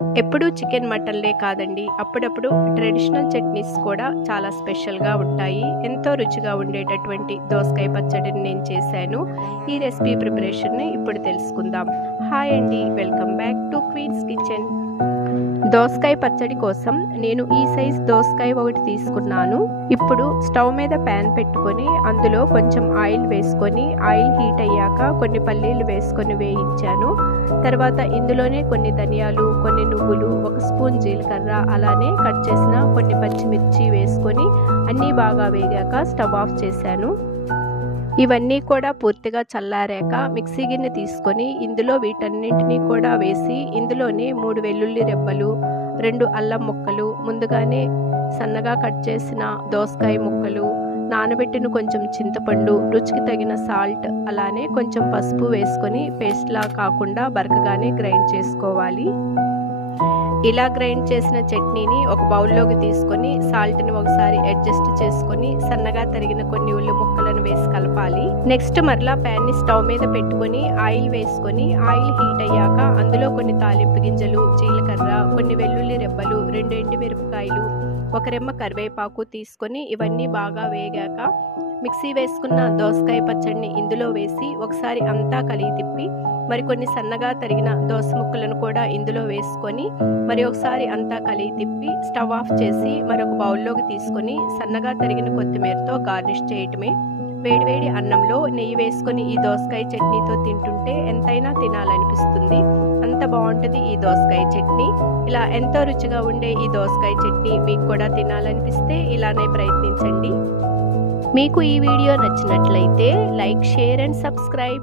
ఎప్పుడూ చికెన్ మటన్లే కాదండి, అప్పుడప్పుడు ట్రెడిషనల్ చట్నీస్ కూడా చాలా స్పెషల్గా ఉంటాయి. ఎంతో రుచిగా ఉండేటటువంటి దోసకాయ పచ్చడిని నేను చేశాను. ఈ రెసిపీ ప్రిపరేషన్ని ఇప్పుడు తెలుసుకుందాం. హాయ్ అండి, welcome back to Queen's Kitchen. దోసకాయ పచ్చడి కోసం నేను ఈ సైజ్ దోసకాయ ఒకటి తీసుకున్నాను. ఇప్పుడు స్టవ్ మీద ప్యాన్ పెట్టుకొని అందులో కొంచెం ఆయిల్ వేసుకొని, ఆయిల్ హీట్ అయ్యాక కొన్ని పల్లీలు వేసుకొని వేయించాను. తర్వాత ఇందులోనే కొన్ని ధనియాలు, కొన్ని నువ్వులు, 1 స్పూన్ జీలకర్ర, అలానే కట్ చేసిన కొన్ని పచ్చిమిర్చి వేసుకొని అన్నీ బాగా వేగాక స్టవ్ ఆఫ్ చేశాను. ఇవన్నీ కూడా పూర్తిగా చల్లారాక మిక్సీ గిన్నె తీసుకొని ఇందులో వీటన్నింటినీ కూడా వేసి ఇందులోనే 3 వెల్లుల్లి రెబ్బలు, 2 అల్లం ముక్కలు, ముందుగానే సన్నగా కట్ చేసిన దోసకాయ ముక్కలు, నానబెట్టిన కొంచెం చింతపండు, రుచికి తగిన సాల్ట్, అలానే కొంచెం పసుపు వేసుకొని పేస్ట్లా కాకుండా బరకగానే గ్రైండ్ చేసుకోవాలి. ఇలా గ్రైండ్ చేసిన చట్నీని ఒక బౌల్లోకి తీసుకొని సాల్ట్ని ఒకసారి అడ్జస్ట్ చేసుకొని సన్నగా తరిగిన కొన్ని ఉల్లి ముక్కలను వేసి కలపాలి. నెక్స్ట్ మరలా ప్యాన్ని స్టవ్ మీద పెట్టుకొని ఆయిల్ వేసుకొని ఆయిల్ హీట్ అయ్యాక అందులో కొన్ని తాలింపు గింజలు, జీలకర్ర, కొన్ని వెల్లుల్లి రెబ్బలు, 2 ఎండుమిరపకాయలు, 1 రెమ్మ కరివేపాకు తీసుకొని ఇవన్నీ బాగా వేగాక మిక్సీ వేసుకున్న దోసకాయ పచ్చడిని ఇందులో వేసి ఒకసారి అంతా కలిగి తిప్పి మరికొన్ని సన్నగా తరిగిన దోస ముక్కలను కూడా ఇందులో వేసుకొని మరి ఒకసారి అంతా కలిగి తిప్పి స్టవ్ ఆఫ్ చేసి మరొక బౌల్లోకి తీసుకొని సన్నగా తరిగిన కొత్తిమీరతో గార్నిష్ చేయటమే. వేడివేడి అన్నంలో నెయ్యి వేసుకొని ఈ దోసకాయ చట్నీతో తింటుంటే ఎంతైనా తినాలనిపిస్తుంది. అంత బాగుంటుంది ఈ దోసకాయ చట్నీ. ఇలా ఎంతో రుచిగా ఉండే ఈ దోసకాయ చట్నీ మీకు కూడా తినాలనిపిస్తే ఇలానే ప్రయత్నించండి. మీకు ఈ వీడియో నచ్చినట్లయితే లైక్, షేర్ అండ్ సబ్స్క్రైబ్.